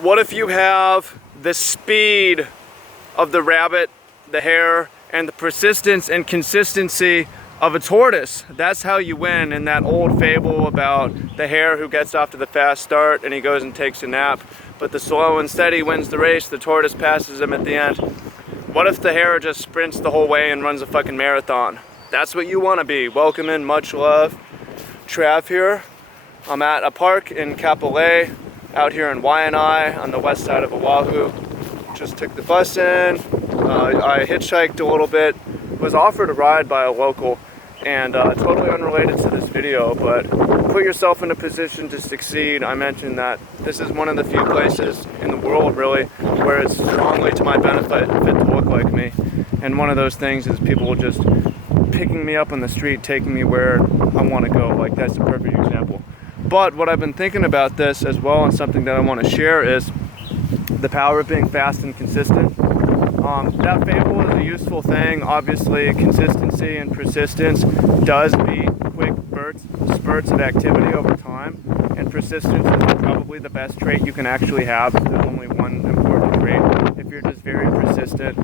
What if you have the speed of the rabbit, the hare, and the persistence and consistency of a tortoise? That's how you win in that old fable about the hare who gets off to the fast start and he goes and takes a nap, but the slow and steady wins the race. The tortoise passes him at the end. What if the hare just sprints the whole way and runs a fucking marathon? That's what you want to be. Welcome in, much love. Trav here. I'm at a park in Kapolei, out here in Waianae on the west side of Oahu. Just took the bus in. I hitchhiked a little bit, was offered a ride by a local, and totally unrelated to this video, but put yourself in a position to succeed. I mentioned that this is one of the few places in the world really where it's strongly to my benefit to look like me. And one of those things is people just picking me up on the street, taking me where I want to go. Like, that's a perfect example. But what I've been thinking about this as well, and something that I want to share, is the power of being fast and consistent. That fable is a useful thing. Obviously, consistency and persistence does beat quick spurts of activity over time. And persistence is probably the best trait you can actually have. There's only one important trait. If you're just very persistent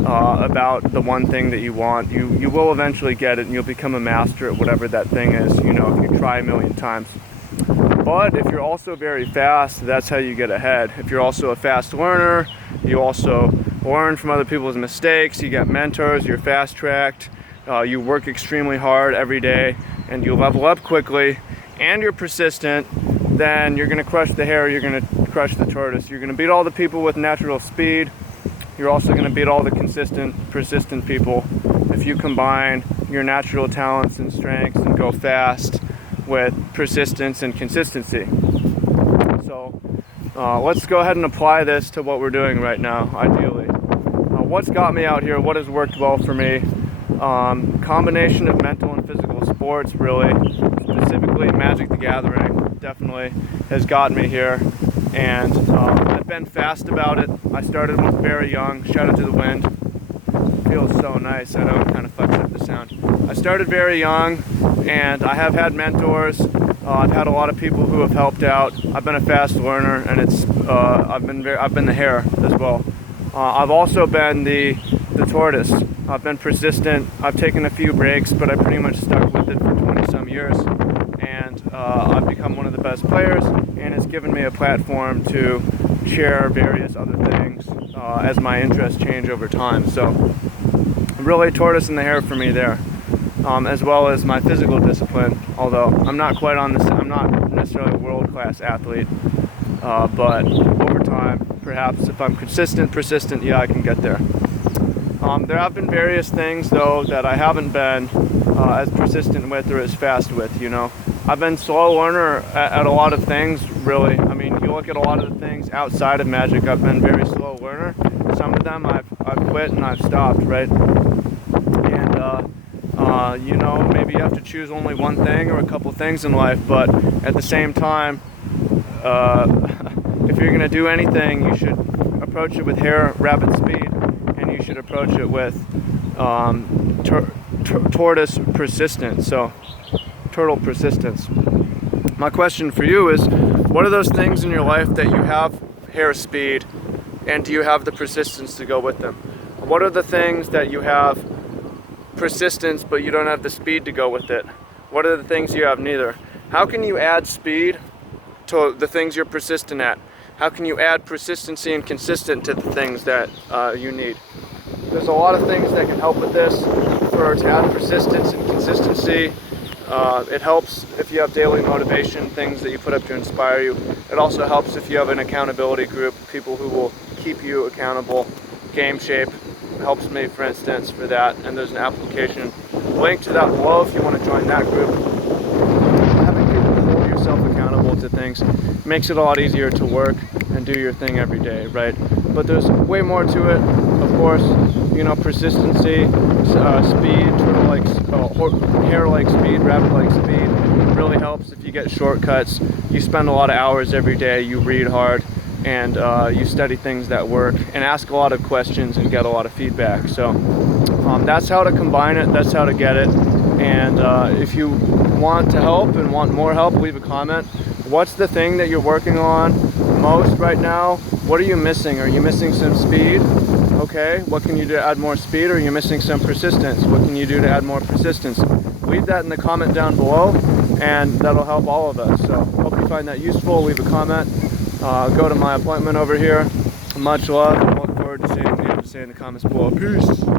about the one thing that you want, you will eventually get it, and you'll become a master at whatever that thing is, you know, if you try a million times. But if you're also very fast, that's how you get ahead. If you're also a fast learner, you also learn from other people's mistakes, you get mentors, you're fast-tracked, you work extremely hard every day, and you level up quickly, and you're persistent, then you're going to crush the hare, you're going to crush the tortoise. You're going to beat all the people with natural speed. You're also going to beat all the consistent, persistent people if you combine your natural talents and strengths and go fast with persistence and consistency. So let's go ahead and apply this to what we're doing right now, ideally. What's got me out here, what has worked well for me? Combination of mental and physical sports, really. Specifically Magic the Gathering definitely has gotten me here. And I've been fast about it. I started very young. Shout out to the wind. Feels so nice. I know it kind of fucks up the sound. I started very young, and I have had mentors. I've had a lot of people who have helped out. I've been a fast learner, and I've been the hare as well. I've also been the tortoise. I've been persistent. I've taken a few breaks, but I pretty much stuck with it for 20 some years, and I've become one of the best players, and it's given me a platform to share various other things as my interests change over time. So really tortoise and the hare for me there, as well as my physical discipline, although I'm not quite on this, I'm not necessarily a world-class athlete, but over time, perhaps if I'm consistent, persistent, yeah, I can get there. There have been various things though that I haven't been as persistent with or as fast with, you know. I've been slow learner at a lot of things, really. I mean, you look at a lot of the things outside of Magic, I've been very slow learner. Some of them I've quit and I've stopped, right? And you know, maybe you have to choose only one thing or a couple things in life, but at the same time, if you're gonna do anything, you should approach it with rabbit speed, and you should approach it with tortoise persistence. So turtle persistence. My question for you is, what are those things in your life that you have hare speed, and do you have the persistence to go with them? What are the things that you have persistence but you don't have the speed to go with it? What are the things you have neither? How can you add speed to the things you're persistent at? How can you add persistency and consistent to the things that you need? There's a lot of things that can help with this. To add persistence and consistency, it helps if you have daily motivation, things that you put up to inspire you. It also helps if you have an accountability group, people who will keep you accountable. Game Shape helps me, for instance, for that, and there's an application link to that below if you want to join that group. Having people hold yourself accountable to things makes it a lot easier to work and do your thing every day, right? But there's way more to it, of course. You know, persistency, speed, hare-like speed, rabbit-like speed really helps if you get shortcuts. You spend a lot of hours every day, you read hard, and you study things that work, and ask a lot of questions and get a lot of feedback. So that's how to combine it, that's how to get it. And if you want to help and want more help, leave a comment. What's the thing that you're working on most right now? What are you missing? Are you missing some speed? Okay, what can you do to add more speed? Or are you missing some persistence? What can you do to add more persistence? Leave that in the comment down below, and that'll help all of us. So hope you find that useful. Leave a comment. Go to my appointment over here. Much love, and look forward to seeing you in the comments below. Peace.